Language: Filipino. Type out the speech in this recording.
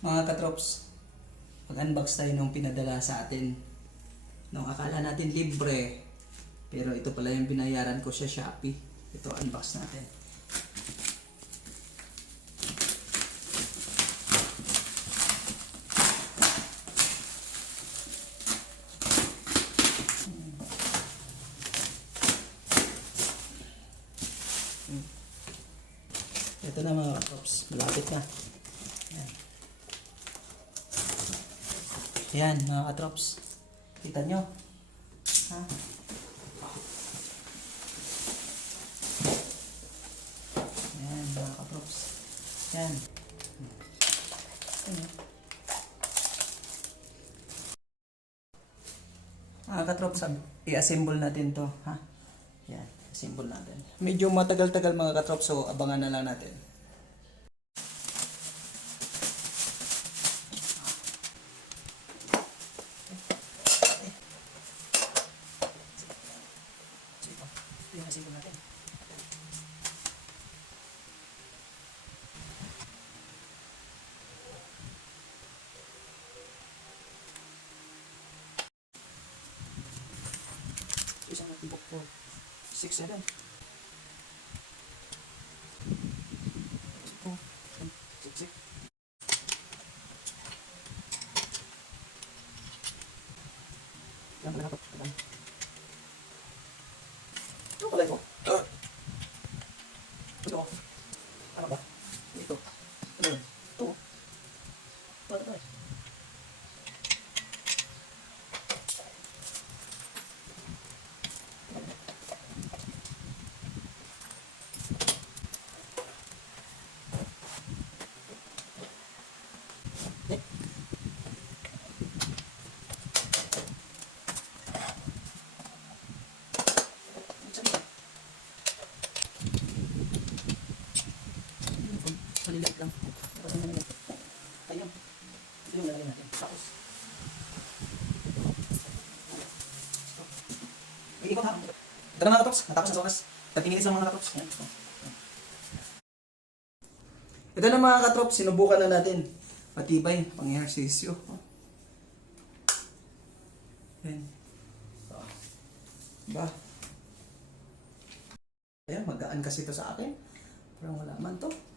Mga katrops, pag-unbox tayo nung pinadala sa atin. Nung akala natin libre, pero ito pala yung binayaran ko sa Shopee. Ito, unbox natin. Ito na mga katrops, malapit na. Yan mga katrops. Kita nyo. Ha? Yan mga katrops. Yan. Mga katrops, i-assemble natin to. Ha? Yan. Assemble natin. Medyo matagal-tagal mga katrops, so abangan na lang natin. Assemble natin. Isang natin po 4, 6, 7. 6. Yan pala ito. Ito pala ito. Ito. Ano ba? Ito. Ano yun? Ito. Ano ito? Maliliit lang. Tapos yung nalagay. Ayun. Ito yung nalagay natin. Tapos. Iikot ha. Ito na mga katops. Natapos na sa oras. 30 minutes lang mga katops. Yan. Ito na mga katrops. Sinubukan na natin. Matibay. Pang-ehersisyo. Yan. Ba? Ayan. Magaan kasi ito sa akin. Parang wala man to.